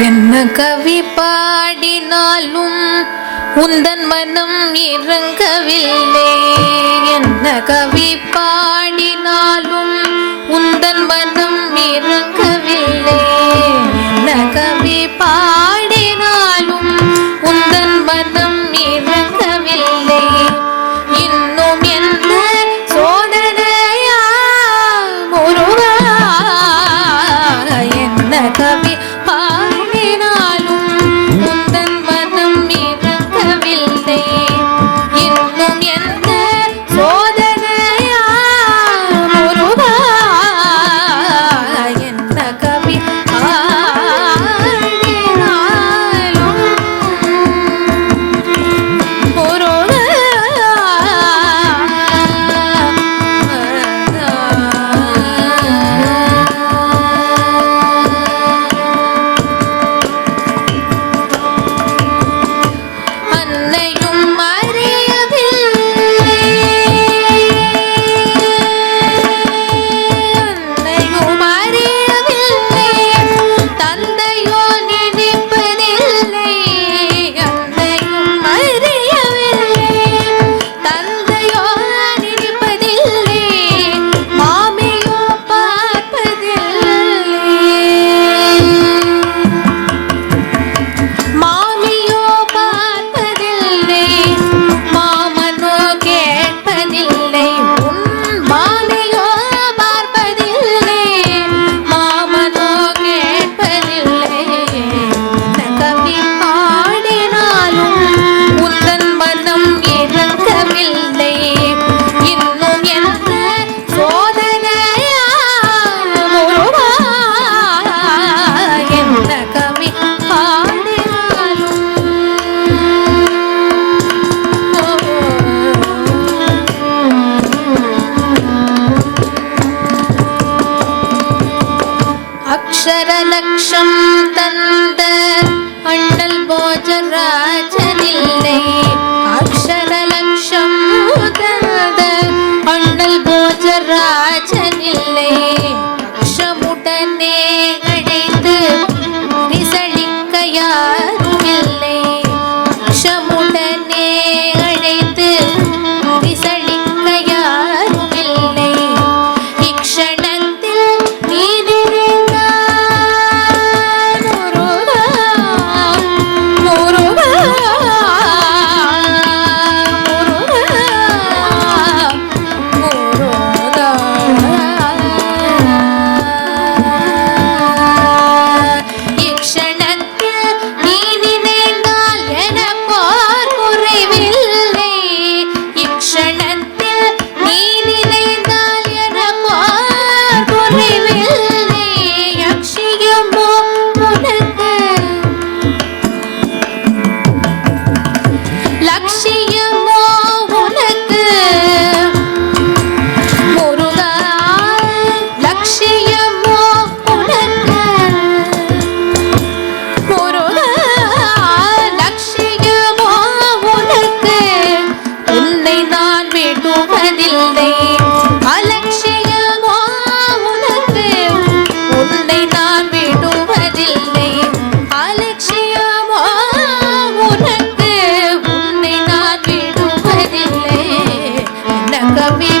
என்ன கவி பாடினாலும் உந்தன் மனம் இறங்கவில்லை. என்ன கவி शरलक्षं तन्त मण्डल् भोजराज love me